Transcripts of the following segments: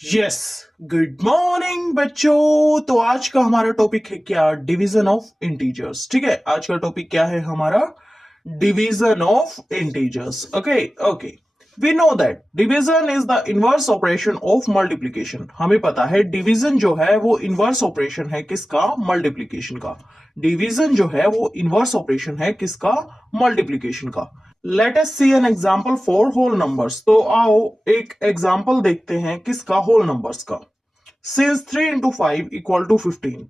Yes, good morning बच्चों। तो आज का हमारा टॉपिक है क्या? Division of integers. ठीक है, आज का टॉपिक क्या है हमारा? Division of integers. Okay okay, we know that division is the inverse operation of multiplication. हमें पता है डिवीजन जो है वो इनवर्स ऑपरेशन है किसका? मल्टीप्लीकेशन का। डिवीजन जो है वो इनवर्स ऑपरेशन है किसका? मल्टीप्लीकेशन का। Let us see an example for whole numbers. तो आओ एक एग्जांपल देखते हैं किसका? होल नंबर्स का। सिंस 3 इंटू 5 इक्वल टू 15,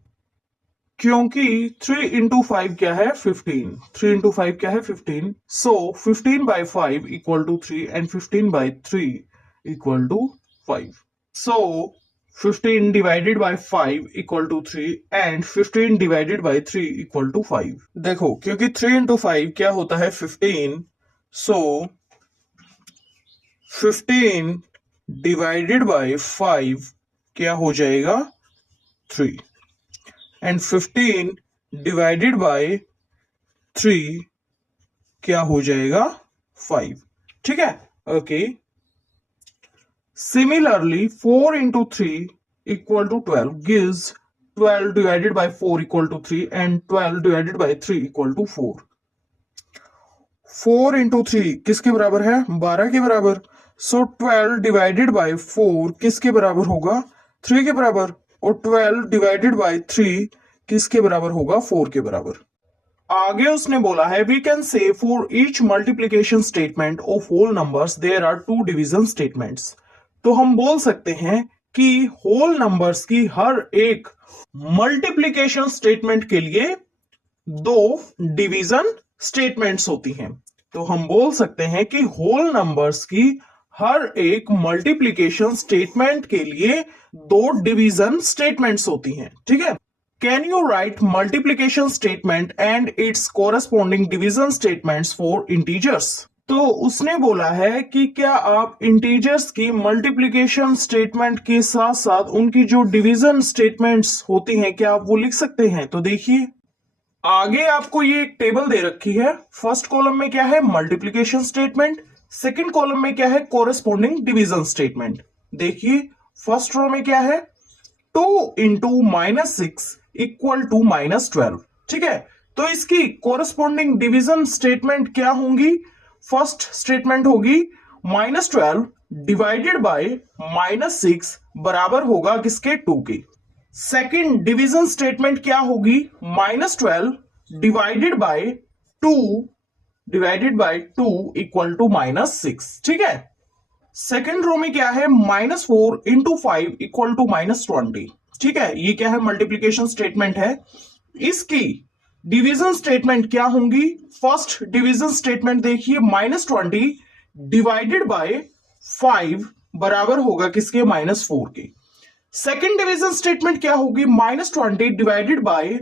क्योंकि 3 इंटू 5 क्या है? 15। 3 इंटू 5 क्या है? 15। So 15 by 5 equal to 3 and 15 by 3 equal to 5। So 15 divided by 5 equal to 3 and 15 divided by 3 equal to 5। देखो, क्योंकि 3 इंटू 5 क्या होता है? 15। सो 15 डिवाइडेड बाय 5 क्या हो जाएगा? 3 एंड 15 डिवाइडेड बाय 3 क्या हो जाएगा? 5। ठीक है, okay. Similarly 4 into 3 equal to 12 gives 12 divided by 4 equal to 3 and 12 divided by 3 equal to 4। 4 into 3 किसके बराबर है? 12 के बराबर। सो 12 डिवाइडेड बाय 4 किसके बराबर होगा? 3 के बराबर। और 12 डिवाइडेड बाय 3 किसके बराबर होगा? 4 के बराबर। आगे उसने बोला है we can say for each multiplication statement of whole numbers there are two division statements. तो हम बोल सकते हैं कि होल नंबर्स की हर एक मल्टीप्लीकेशन स्टेटमेंट के लिए दो डिवीजन स्टेटमेंट्स होती हैं। तो हम बोल सकते हैं कि होल नंबर्स की हर एक मल्टीप्लीकेशन स्टेटमेंट के लिए दो डिवीजन स्टेटमेंट्स होती हैं। ठीक है, can you right multiplication statement and it's corresponding division statements for integers? तो उसने बोला है कि क्या आप इंटीजर्स की मल्टीप्लीकेशन स्टेटमेंट के साथ साथ उनकी जो डिवीजन स्टेटमेंट्स होती हैं क्या आप वो लिख सकते हैं? तो देखिए, आगे आपको ये एक टेबल दे रखी है। फर्स्ट कॉलम में क्या है? Multiplication statement. सेकंड कॉलम में क्या है? Corresponding division statement. देखिए, फर्स्ट रो में क्या है? 2 इंटू -6 इक्वल टू -12। ठीक है, तो इसकी कोरस्पॉन्डिंग डिवीजन स्टेटमेंट क्या होंगी? फर्स्ट स्टेटमेंट होगी -12 डिवाइडेड बाय -6 बराबर होगा किसके? 2 के। सेकेंड डिवीजन स्टेटमेंट क्या होगी? -12 divided by 2 divided by 2 equal to -6। ठीक है, सेकेंड रो में क्या है? -4 इंटू 5 इक्वल टू -20। ठीक है, ये क्या है? मल्टीप्लीकेशन स्टेटमेंट है। इसकी डिवीजन स्टेटमेंट क्या होंगी? फर्स्ट डिवीजन स्टेटमेंट देखिए, -20 डिवाइडेड बाय 5 बराबर होगा किसके? -4 के। सेकेंड डिवीजन स्टेटमेंट क्या होगी? -20 डिवाइडेड बाय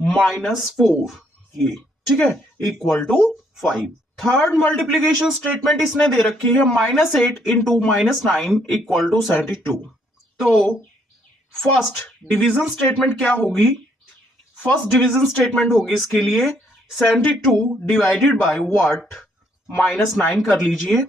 -4, ये। ठीक है, equal to 5। Third multiplication statement इसने दे रखी है -8 इंटू -9 इक्वल टू 72। तो फर्स्ट डिवीजन स्टेटमेंट क्या होगी? फर्स्ट डिवीजन स्टेटमेंट होगी इसके लिए 72 डिवाइडेड बाय व्हाट? -9 कर लीजिए।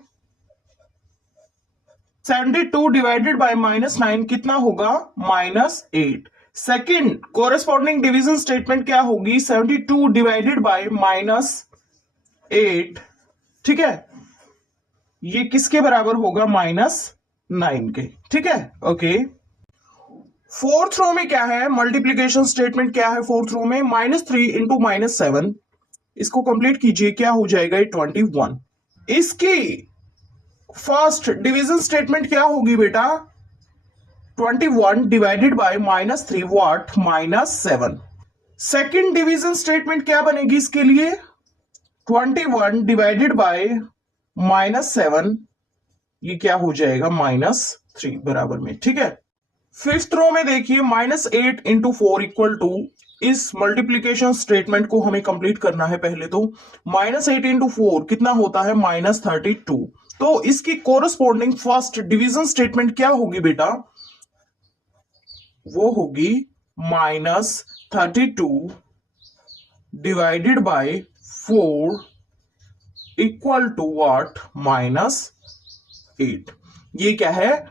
72 डिवाइडेड बाय -9 कितना होगा? -8। सेकेंड कोरेस्पॉन्डिंग डिवीजन स्टेटमेंट क्या होगी? 72 डिवाइडेड बाय -8। ठीक है, ये किसके बराबर होगा? -9 के। ठीक है, ओके। फोर्थ रो में क्या है? मल्टीप्लीकेशन स्टेटमेंट क्या है फोर्थ रो में? -3 इंटू -7। इसको कंप्लीट कीजिए, क्या हो जाएगा? 21। इसकी फर्स्ट डिवीजन स्टेटमेंट क्या होगी बेटा? 21 divided by -3 what? -7। Second division statement क्या बनेगी इसके लिए? 21 डिवाइडेड बाय -7, ये क्या हो जाएगा? -3 बराबर में। ठीक है, फिफ्थ रो में देखिए -8 इंटू 4 इक्वल टू, इस मल्टीप्लीकेशन स्टेटमेंट को हमें कंप्लीट करना है। पहले तो -8 इंटू 4 कितना होता है? -32। तो इसकी कोरस्पॉन्डिंग फर्स्ट डिवीजन स्टेटमेंट क्या होगी बेटा? वो होगी -32 divided by 4 equal to what? -8। ये क्या है?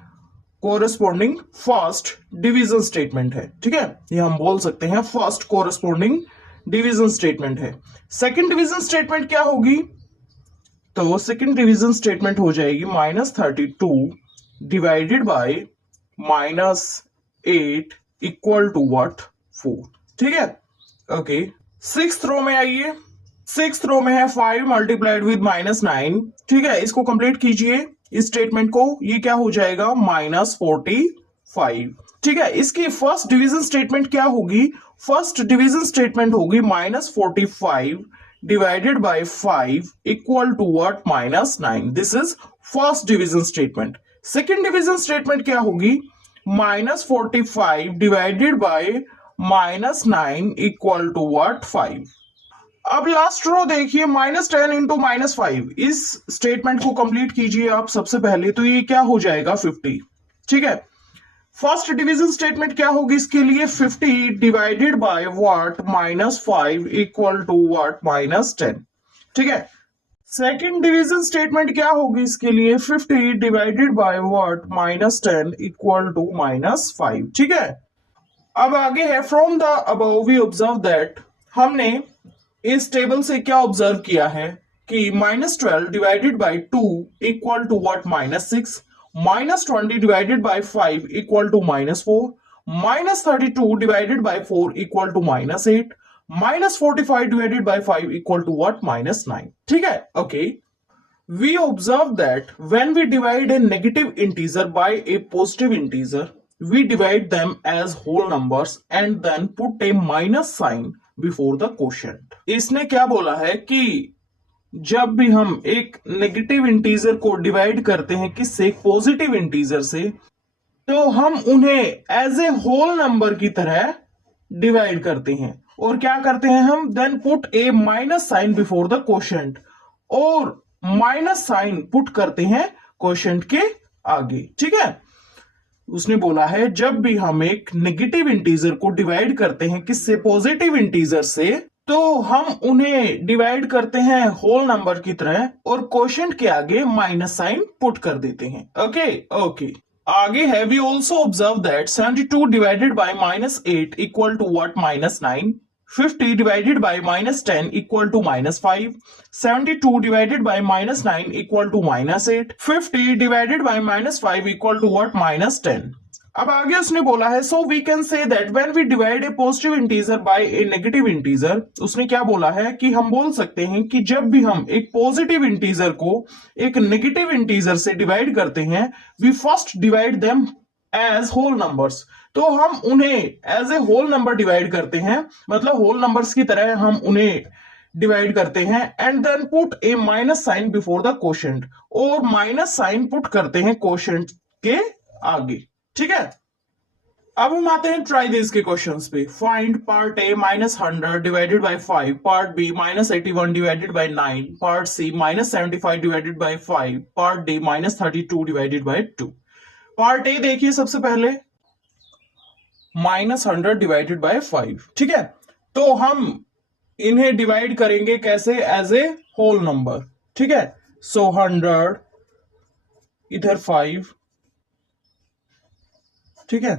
कोरस्पॉन्डिंग फर्स्ट डिवीजन स्टेटमेंट है। ठीक है, ये हम बोल सकते हैं फर्स्ट कोरस्पॉन्डिंग डिवीजन स्टेटमेंट है। सेकंड डिवीजन स्टेटमेंट क्या होगी? तो सेकंड डिवीजन स्टेटमेंट हो जाएगी -32 divided by -8 equal to what? 4। ठीक है, ओके। सिक्स्थ रो में आइए। सिक्स्थ रो में है 5 मल्टीप्लाइड विद -9। ठीक है, इसको कंप्लीट कीजिए इस स्टेटमेंट को। ये क्या हो जाएगा? -45। ठीक है, इसकी फर्स्ट डिवीजन स्टेटमेंट क्या होगी? फर्स्ट डिवीजन स्टेटमेंट होगी -45 divided by 5 equal to what? -9. This is first division statement. Second division statement क्या होगी? -45 divided by -9 equal to what? 5. अब लास्ट रो देखिए, -10 इंटू -5। इस स्टेटमेंट को कंप्लीट कीजिए आप सबसे पहले। तो ये क्या हो जाएगा? 50। ठीक है, फर्स्ट डिवीजन स्टेटमेंट क्या होगी इसके लिए? 50 divided by what? -5 equal to what? -10। ठीक है, सेकंड डिवीजन स्टेटमेंट क्या होगी इसके लिए? 50 divided by what? -10 equal to -5। ठीक है, अब आगे है from the above we observe that. हमने इस टेबल से क्या ऑब्जर्व किया है कि -12 divided by 2 equal to what? -6। -20 divided by 5 equal to -4, -32 divided by 4 equal to -8, -45 divided by 5 equal to what? -9. ठीक है, okay. We observe that when we divide a negative integer by a positive integer, we divide them as whole numbers and then put a minus sign before the quotient. इसने क्या बोला है कि जब भी हम एक नेगेटिव इंटीजर को डिवाइड करते हैं किससे? पॉजिटिव इंटीजर से, तो हम उन्हें एज ए होल नंबर की तरह डिवाइड करते हैं। और क्या करते हैं हम? Then put a minus sign before the quotient, और माइनस साइन पुट करते हैं क्वोशंट के आगे। ठीक है, उसने बोला है जब भी हम एक नेगेटिव इंटीजर को डिवाइड करते हैं किससे? पॉजिटिव इंटीजर से, तो हम उन्हें डिवाइड करते हैं होल नंबर की तरह और क्वोशंट के आगे माइनस साइन पुट कर देते हैं। ओके ओके, आगे है we also observe that 72 divided by -8 equal to what? -9। 50 divided by -10 equal to -5। 72 divided by -9 equal to -8। 50 divided by -5 equal to what? -10। अब आगे उसने बोला है so we can say that when we divide a positive integer by a negative integer. उसने क्या बोला है कि हम बोल सकते हैं कि जब भी हम एक पॉजिटिव इंटीजर को एक नेगेटिव इंटीजर से डिवाइड करते हैं, we first divide them as whole numbers. तो हम उन्हें as a whole number divide करते हैं, मतलब होल नंबर्स की तरह हम उन्हें डिवाइड करते हैं। And then put a minus sign before the quotient, और माइनस साइन पुट करते हैं क्वोशंट के आगे। ठीक है, अब हम आते हैं ट्राई दिस के क्वेश्चंस पे। Find part A -100 divided by 5, part B -81 divided by 9, part C -75 divided by 5, part D -32 divided by 2। Part A देखिए सबसे पहले, -100 डिवाइडेड बाय 5। ठीक है, तो हम इन्हें डिवाइड करेंगे कैसे? As a whole number. ठीक है, सो 100 इधर 5। ठीक है,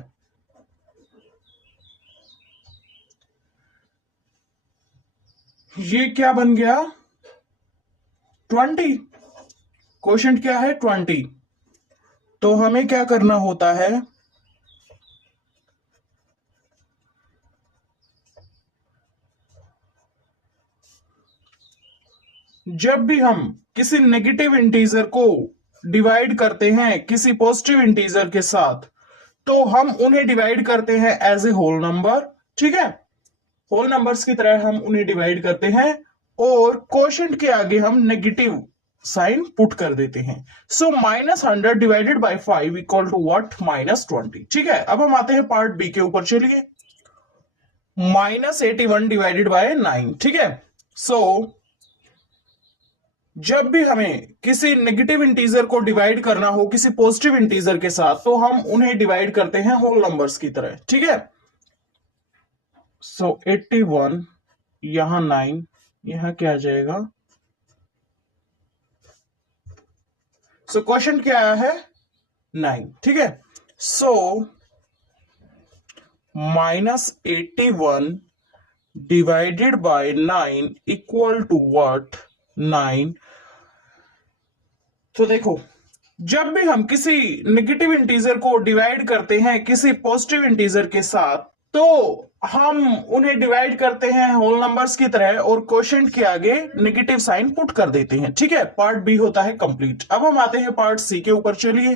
ये क्या बन गया? 20। क्वोशंट क्या है? 20। तो हमें क्या करना होता है? जब भी हम किसी नेगेटिव इंटीजर को डिवाइड करते हैं किसी पॉजिटिव इंटीजर के साथ, तो हम उन्हें डिवाइड करते हैं एज ए होल नंबर। ठीक है, होल नंबर्स की तरह हम उन्हें डिवाइड करते हैं और क्वोशंट के आगे हम नेगेटिव साइन पुट कर देते हैं। So -100 divided by 5 equal to what? -20। ठीक है, अब हम आते हैं पार्ट बी के ऊपर। चलिए, -81 डिवाइडेड बाय 9। ठीक है, सो जब भी हमें किसी नेगेटिव इंटीजर को डिवाइड करना हो किसी पॉजिटिव इंटीजर के साथ, तो हम उन्हें डिवाइड करते हैं होल नंबर्स की तरह। ठीक है, सो 81, यहां 9, यहां क्या आ जाएगा? सो क्वेश्चन क्या आया है? 9। ठीक है, so -81 divided by 9 equal to what? 9। तो देखो, जब भी हम किसी नेगेटिव इंटीजर को डिवाइड करते हैं किसी पॉजिटिव इंटीजर के साथ, तो हम उन्हें डिवाइड करते हैं होल नंबर्स की तरह और क्वोशिएंट के आगे नेगेटिव साइन पुट कर देते हैं। ठीक है, पार्ट बी होता है कंप्लीट। अब हम आते हैं पार्ट सी के ऊपर। चलिए,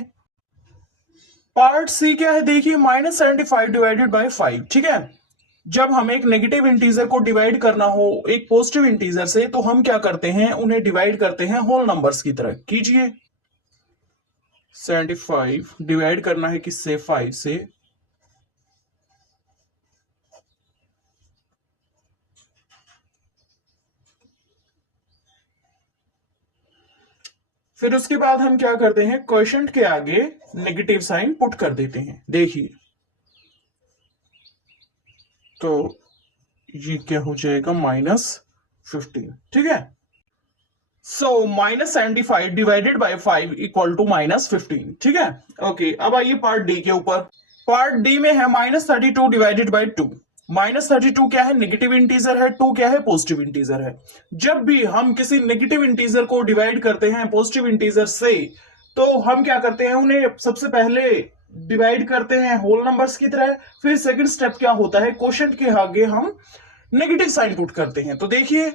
पार्ट सी क्या है, देखिए -75 डिवाइडेड बाय 5। ठीक है, जब हम एक नेगेटिव इंटीजर को डिवाइड करना हो एक पॉजिटिव इंटीजर से, तो हम क्या करते हैं, उन्हें डिवाइड करते हैं होल नंबर्स की तरह। कीजिए, 75 डिवाइड करना है किससे? 5 से। फिर उसके बाद हम क्या करते हैं, क्वोशिएंट के आगे नेगेटिव साइन पुट कर देते हैं। देखिए, तो ये क्या हो जाएगा, -15। ठीक है, सो -75 डिवाइडेड बाय 5 इक्वल टू -15। ठीक है, ओके। अब आइए पार्ट डी के ऊपर। पार्ट डी में है -32 डिवाइडेड बाय 2। -32 क्या है, नेगेटिव इंटीजर है, 2 क्या है, पॉजिटिव इंटीजर है। जब भी हम किसी नेगेटिव इंटीजर को डिवाइड करते हैं पॉजिटिव इंटीजर से, तो हम क्या करते हैं, उन्हें सबसे पहले डिवाइड करते हैं होल नंबर्स की तरह। फिर सेकंड स्टेप क्या होता है, क्वोशिएंट के आगे हम नेगेटिव साइन पुट करते हैं। तो देखिए,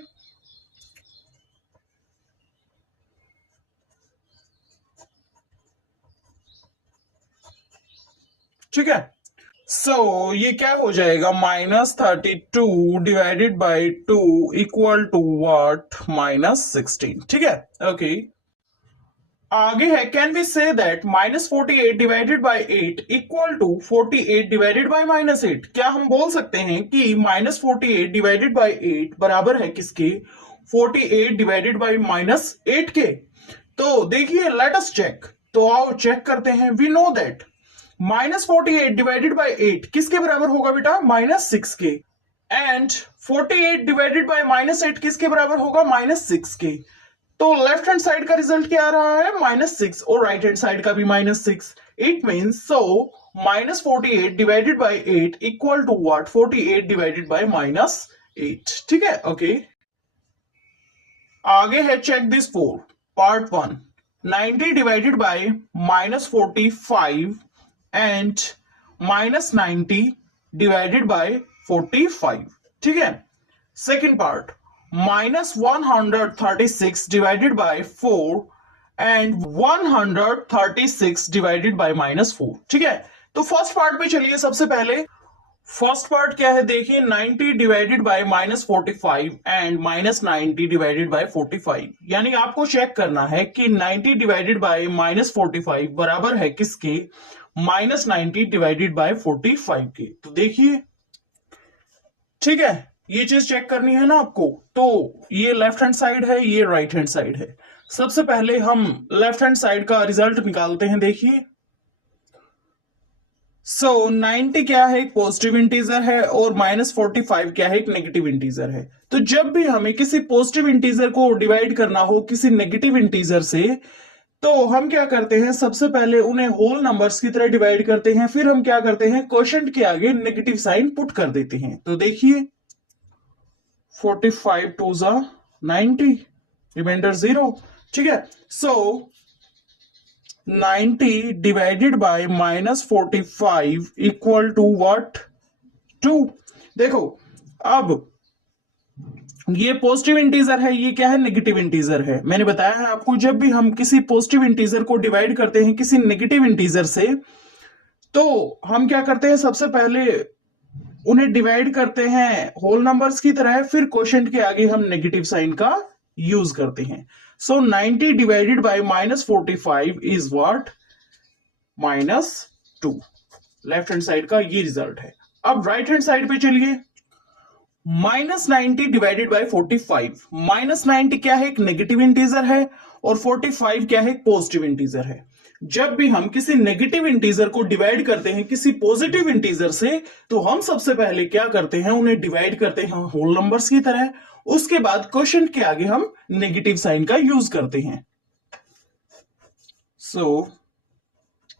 ठीक है, सो ये क्या हो जाएगा, -32 divided by 2 equal to what? -16। ठीक है, ओके। आगे है, can we say that -48 divided by 8 equal to 48 divided by -8? क्या हम बोल सकते हैं कि -48 डिवाइडेड बाय 8 बराबर है किसके? 48 डिवाइडेड बाय -8 के। तो देखिए, लेट अस चेक। तो आओ चेक करते हैं। We know that -48 divided by 8 किसके बराबर होगा बेटा? -6 के। एंड 48 डिवाइडेड बाय -8 किसके बराबर होगा? -6 के। तो लेफ्ट हैंड साइड का रिजल्ट क्या आ रहा है? -6, और राइट हैंड साइड का भी -6। It means, so -48 divided by 8 equal to what? 48 divided by -8। ठीक है, ओके। आगे है, check this 4। Part 1, 90 divided by -45 and -90 divided by 45। ठीक है, second part, -136 divided by 4 and 136 divided by -4। ठीक है, तो फर्स्ट पार्ट पे चलिए। सबसे पहले फर्स्ट पार्ट क्या है, देखिए 90 divided by -45 and -90 divided by 45। यानी आपको चेक करना है कि 90 डिवाइडेड बाय -45 बराबर है किसके? -90 डिवाइडेड बाय 45 के। तो देखिए, ठीक है, ये चीज चेक करनी है ना आपको। तो ये लेफ्ट हैंड साइड है, ये राइट हैंड साइड है। सबसे पहले हम लेफ्ट हैंड साइड का रिजल्ट निकालते हैं। देखिए, सो 90 क्या है, एक पॉजिटिव इंटीजर है, और -45 क्या है, एक नेगेटिव इंटीजर है। तो जब भी हमें किसी पॉजिटिव इंटीजर को डिवाइड करना हो किसी नेगेटिव इंटीजर से, तो हम क्या करते हैं, सबसे पहले उन्हें होल नंबर्स की तरह डिवाइड करते हैं। फिर हम क्या करते हैं, क्वोशिएंट के आगे नेगेटिव साइन पुट कर देते हैं। तो देखिए, 45 2 जा 90, रिमाइंडर 0। ठीक है, so 90 divided by -45 equal to what? 2। देखो, अब ये पॉजिटिव इंटीजर है, ये क्या है, नेगेटिव इंटीजर है। मैंने बताया है आपको, जब भी हम किसी पॉजिटिव इंटीजर को डिवाइड करते हैं किसी नेगेटिव इंटीजर से, तो हम क्या करते हैं, सबसे पहले उन्हें डिवाइड करते हैं होल नंबर्स की तरह। फिर क्वोशिएंट के आगे हम नेगेटिव साइन का यूज करते हैं। सो 90 divided by -45 is what? -2। Left hand side का ये रिजल्ट है। अब राइट हैंड साइड पे चलिए, -90 डिवाइडेड बाय 45। -90 क्या है, एक नेगेटिव इंटीजर है, और 45 क्या है, एक पॉजिटिव इंटीजर है। जब भी हम किसी नेगेटिव इंटीजर को डिवाइड करते हैं किसी पॉजिटिव इंटीजर से, तो हम सबसे पहले क्या करते हैं, उन्हें डिवाइड करते हैं होल नंबर्स की तरह। उसके बाद क्वोशिएंट के आगे हम नेगेटिव साइन का यूज करते हैं। So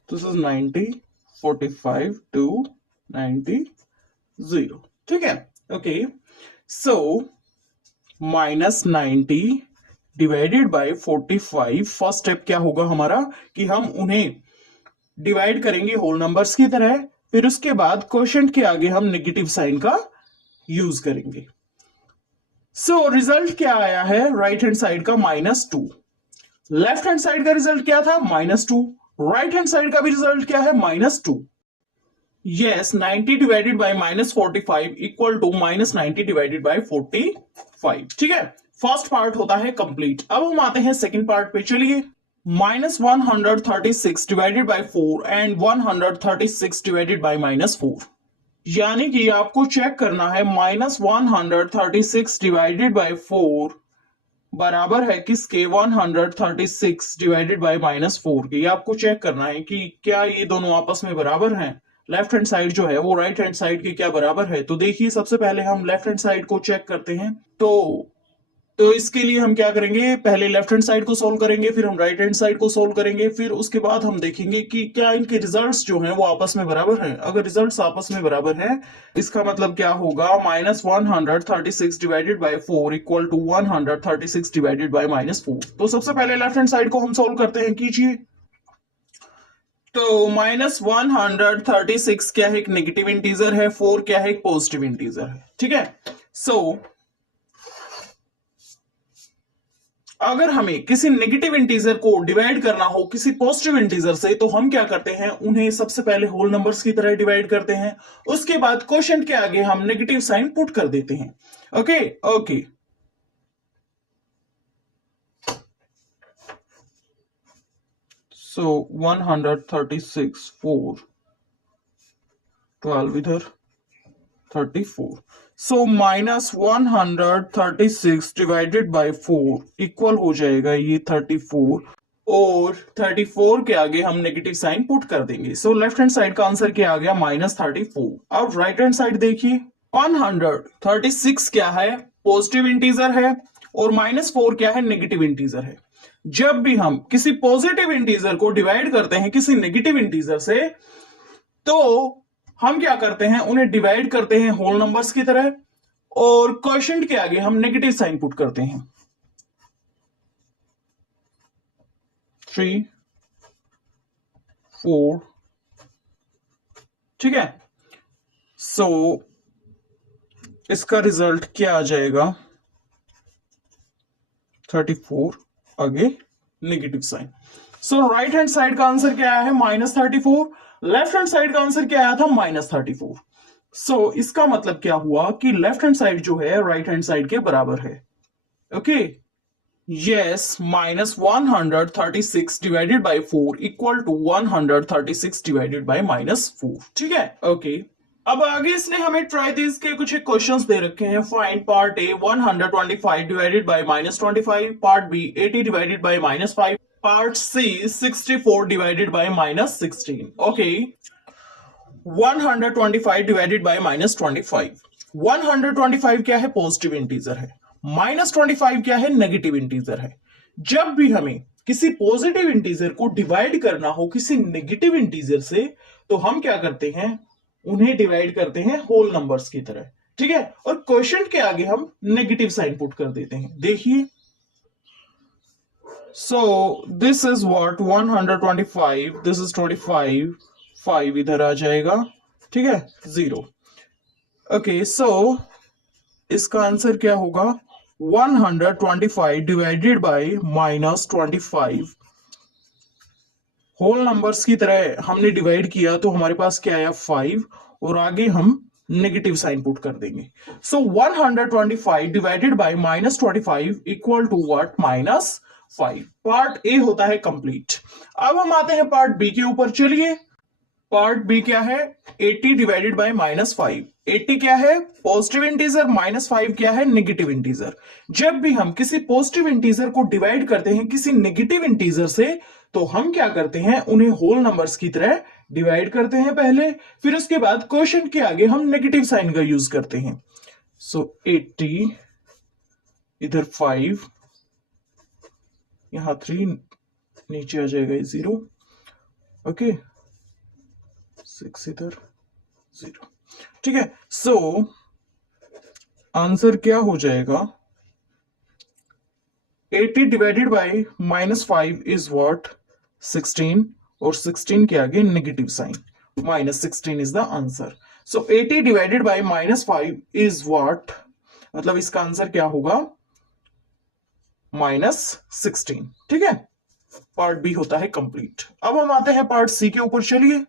this is 90, 45 to 90 0। ठीक है, okay. So -90 divided by 45, first step क्या होगा हमारा कि हम उन्हें डिवाइड करेंगे होल नंबर्स की तरह, फिर उसके बाद क्वोशंट के आगे हम नेगेटिव साइन का यूज करेंगे। सो रिजल्ट क्या आया है राइट हैंड साइड का -2, लेफ्ट हैंड साइड का रिजल्ट क्या था -2, राइट हैंड साइड का भी रिजल्ट क्या है -2। Yes, 90 divided by -45 equal to -90 divided by 45। ठीक है, फर्स्ट पार्ट होता है कंप्लीट। अब हम आते हैं सेकंड पार्ट पे, चलिए। -136 divided by 4 and 136 divided by -4, यानी कि आपको चेक करना है -136 डिवाइडेड बाय 4 बराबर है किसके, 136 डिवाइडेड बाय -4 के। ये आपको चेक करना है कि क्या ये दोनों आपस में बराबर हैं, लेफ्ट हैंड साइड जो है वो राइट हैंड साइड के क्या बराबर है। तो देखिए, सबसे पहले हम लेफ्ट हैंड साइड को चेक करते हैं। तो इसके लिए हम क्या करेंगे, पहले लेफ्ट हैंड साइड को सोल्व करेंगे, फिर हम राइट हैंड साइड को सोल्व करेंगे, फिर उसके बाद हम देखेंगे कि क्या इनके रिजल्ट्स जो हैं वो आपस में बराबर हैं। अगर रिजल्ट्स आपस में बराबर हैं, इसका मतलब क्या होगा, -136 divided by 4 equal to 136 divided by -4। तो सबसे पहले लेफ्ट हैंड साइड को हम सोल्व करते हैं, कीजिए। तो -136 क्या है, एक नेगेटिव इंटीजर है, 4 क्या है, एक पॉजिटिव इंटीजर है। ठीक है, सो अगर हमें किसी नेगेटिव इंटीजर को डिवाइड करना हो किसी पॉजिटिव इंटीजर से, तो हम क्या करते हैं, उन्हें सबसे पहले होल नंबर्स की तरह डिवाइड करते हैं, उसके बाद क्वोशंट के आगे हम नेगेटिव साइन पुट कर देते हैं। ओके ओके, सो 136 4 12 इधर 34, सो -136 डिवाइडेड बाय 4 इक्वल हो जाएगा ये 34, और 34 के आगे हम नेगेटिव साइन पुट कर देंगे। सो लेफ्ट हैंड साइड का आंसर क्या आ गया, -34। अब राइट हैंड साइड देखिए, 136 क्या है, पॉजिटिव इंटीजर है, और -4 क्या है, नेगेटिव इंटीजर है। जब भी हम किसी पॉजिटिव इंटीजर को डिवाइड करते हैं किसी नेगेटिव इंटीजर से, तो हम क्या करते हैं, उन्हें डिवाइड करते हैं होल नंबर्स की तरह, और क्वोशंट के आगे हम नेगेटिव साइन पुट करते हैं। 3 4, ठीक है। सो इसका रिजल्ट क्या आ जाएगा, 34 आगे नेगेटिव साइन। सो राइट हैंड साइड का आंसर क्या आया है, -34, लेफ्ट हैंड साइड का आंसर क्या आया था, -34। सो इसका मतलब क्या हुआ कि लेफ्ट हैंड साइड जो है राइट हैंड साइड के बराबर है। Okay, yes, -136 divided by 4 equal to 136 divided by -4। ठीक है, ओके। अब आगे इसने हमें ट्राई दिस के कुछ क्वेश्चंस दे रखे हैं। Find part A 125 divided by -25, part B 80 divided by -5, part C 64 divided by -16। Okay, 125 divided by -25, 125 क्या है, पॉजिटिव इंटीजर है, -25 क्या है, नेगेटिव इंटीजर है। जब भी हमें किसी पॉजिटिव इंटीजर को डिवाइड करना हो किसी नेगेटिव इंटीजर से, तो हम क्या करते हैं, उन्हें डिवाइड करते हैं होल नंबर्स की तरह। ठीक है, और क्वोशंट के आगे हम नेगेटिव साइन पुट कर देते हैं। देखिए, so this is what 125, this is 25, 5 इधर आ जाएगा, ठीक है, 0। ओके, सो इसका आंसर क्या होगा, 125 डिवाइडेड बाय -25, होल नंबर्स की तरह हमने डिवाइड किया तो हमारे पास क्या आया, 5, और आगे हम नेगेटिव साइन पुट कर देंगे। So 125 divided by -25 equal to what, -5। Part A होता है कंप्लीट। अब हम आते हैं पार्ट बी के ऊपर, चलिए। पार्ट बी क्या है, 80 डिवाइडेड बाय -5, 80 क्या है, पॉजिटिव इंटीजर, -5 क्या है, नेगेटिव इंटीजर। जब भी हम किसी पॉजिटिव इंटीजर को डिवाइड करते हैं किसी नेगेटिव इंटीजर से, तो हम क्या करते हैं, उन्हें होल नंबर्स की तरह डिवाइड करते हैं पहले, फिर उसके बाद क्वोशंट के आगे हम नेगेटिव साइन का यूज करते हैं। सो 80 इधर 5, यहां 3, नीचे आ जाएगा 0। ओके, 6 इधर 0। ठीक है, सो आंसर क्या हो जाएगा? 80 डिवाइडेड बाय -5 इज व्हाट? 16, और 16 के आगे negative sign, -16 is the answer. So 80 divided by -5 is what? मतलब इसका आंसर क्या होगा? -16। ठीक है, पार्ट बी होता है कंप्लीट। अब हम आते हैं पार्ट सी के ऊपर। चलिए,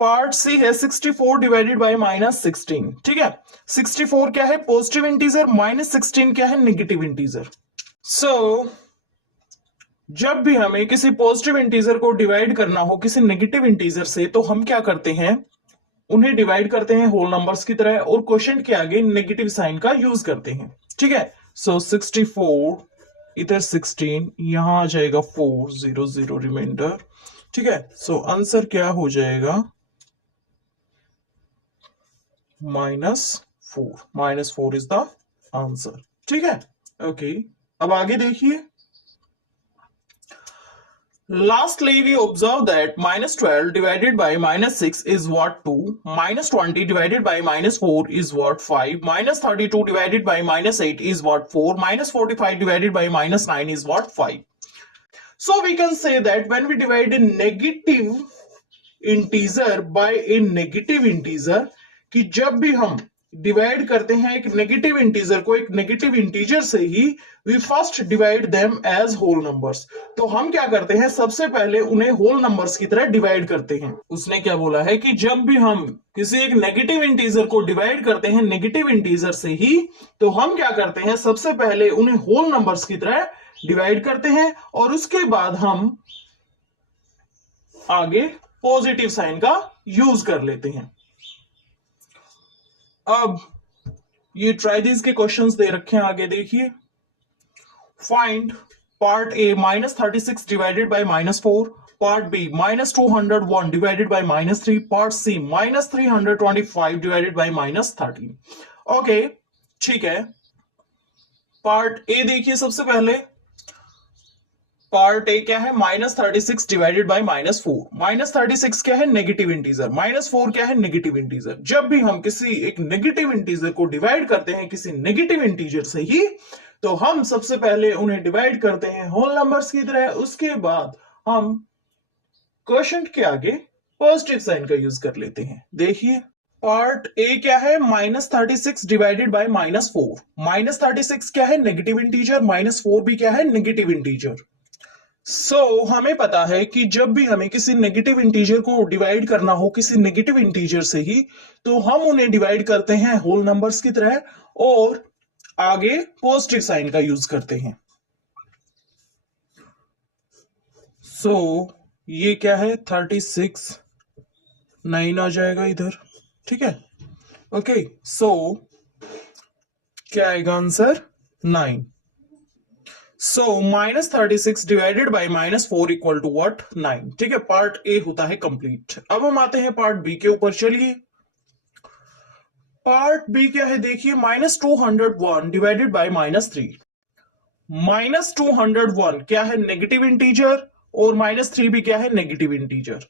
पार्ट सी है 64 डिवाइडेड बाय -16। ठीक है, 64 क्या है? पॉजिटिव इंटीजर, -16 क्या है? Negative integer. सो जब भी हमें किसी पॉजिटिव इंटीजर को डिवाइड करना हो किसी नेगेटिव इंटीजर से, तो हम क्या करते हैं? उन्हें डिवाइड करते हैं होल नंबर्स की तरह, और क्वोशिएंट के आगे नेगेटिव साइन का यूज करते हैं। ठीक है, सो 64 इधर 16, यहां आ जाएगा 4, 0 0 रिमाइंडर। ठीक है, सो आंसर क्या हो जाएगा? -4। -4 इज द आंसर। ठीक है, ओके। अब आगे देखिए, lastly we observe that -12 divided by -6 is what? 2. -20 divided by -4 is what? 5. -32 divided by -8 is what? 4. -45 divided by -9 is what? 5. So we can say that when we divide a negative integer by a negative integer, कि जब भी हम divide करते हैं एक negative integer को एक negative integer से ही, we first divide them as whole numbers. तो हम क्या करते हैं? सबसे पहले उन्हें होल नंबर्स की तरह डिवाइड करते हैं। उसने क्या बोला है कि जब भी हम किसी एक नेगेटिव इंटीजर को डिवाइड करते हैं नेगेटिव इंटीजर से ही, तो हम क्या करते हैं? सबसे पहले उन्हें होल नंबर्स की तरह डिवाइड करते हैं, और उसके बाद हम आगे पॉजिटिव साइन का यूज कर लेते हैं। अब ये ट्राई दिस के क्वेश्चंस दे रखे हैं, आगे देखिए। Find part A -36 divided by -4, part B -201 divided by -3, part C -325 divided by -13। Okay, ठीक है। पार्ट ए देखिए, सबसे पहले पार्ट ए क्या है? -36 डिवाइडेड बाय -4। -36 क्या है? Negative integer. -4 क्या है? Negative integer. जब भी हम किसी एक नेगेटिव इंटीजर को डिवाइड करते हैं किसी नेगेटिव इंटीजर से ही, तो हम सबसे पहले उन्हें डिवाइड करते हैं होल नंबर्स की तरह, उसके बाद हम क्वोशिएंट के आगे पॉजिटिव साइन का यूज कर लेते हैं। देखिए, पार्ट ए क्या है? -36 डिवाइडेड बाय -4। -36 क्या है? Negative integer. -4 भी क्या है? Negative integer. हमें पता है कि जब भी हमें किसी नेगेटिव इंटीजर को डिवाइड करना हो किसी नेगेटिव इंटीजर से ही, तो हम उन्हें डिवाइड करते हैं होल नंबर्स की तरह, और आगे पॉजिटिव साइन का यूज करते हैं। ये क्या है? 36, 9 आ जाएगा इधर। ठीक है, ओके। क्या आएगा answer? 9। -36 divided by -4 equal to what? 9। ठीक है, पार्ट ए होता है कंप्लीट। अब हम आते हैं पार्ट बी के ऊपर। चलिए, पार्ट बी क्या है? देखिए, -201 डिवाइडेड बाय -3। -201 क्या है? नेगेटिव इंटीजर, और -3 भी क्या है? Negative integer.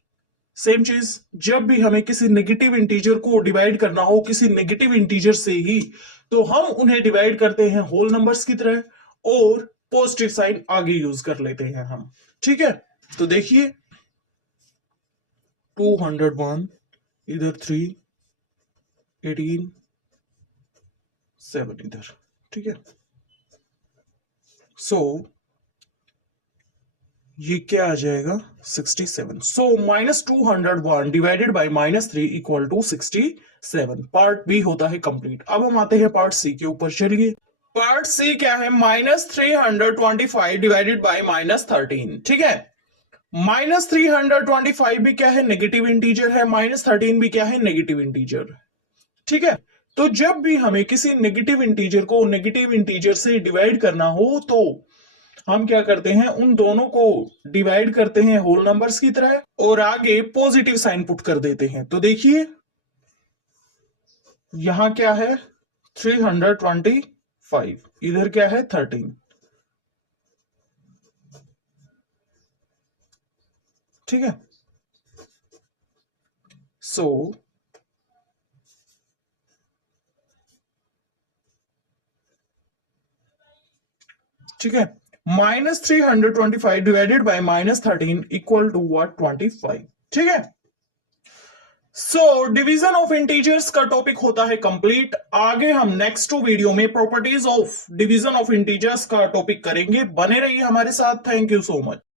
सेम चीज, जब भी हमें किसी नेगेटिव इंटीजर को डिवाइड करना हो किसी नेगेटिव इंटीजर से ही, तो हम उन्हें डिवाइड करते हैं होल नंबर्स की तरह, और पॉजिटिव साइन आगे यूज कर लेते हैं हम। ठीक है, तो देखिए, 201 इधर 3, 18, 7 इधर। ठीक है, ये क्या आ जाएगा? 67। -201 divided by -3 equal to 67। Part B होता है कंप्लीट। अब हम आते हैं पार्ट सी के ऊपर। चलिए, पार्ट सी क्या है? -325 डिवाइडेड बाय -13। ठीक है, -325 भी क्या है? नेगेटिव इंटीजर है। -13 भी क्या है? Negative integer. ठीक है, तो जब भी हमें किसी नेगेटिव इंटीजर को नेगेटिव इंटीजर से डिवाइड करना हो, तो हम क्या करते हैं? उन दोनों को डिवाइड करते हैं होल नंबर्स की तरह, और आगे पॉजिटिव साइन पुट कर देते हैं। तो देखिए, यहां क्या है? 325, इधर क्या है? 13। ठीक है, सो ठीक है, -325 divided by -13 equal to what 25। ठीक है, सो डिवीजन ऑफ इंटीजर्स का टॉपिक होता है कंप्लीट। आगे हम नेक्स्ट वीडियो में properties of division of integers का टॉपिक करेंगे। बने रहिए हमारे साथ। Thank you so much.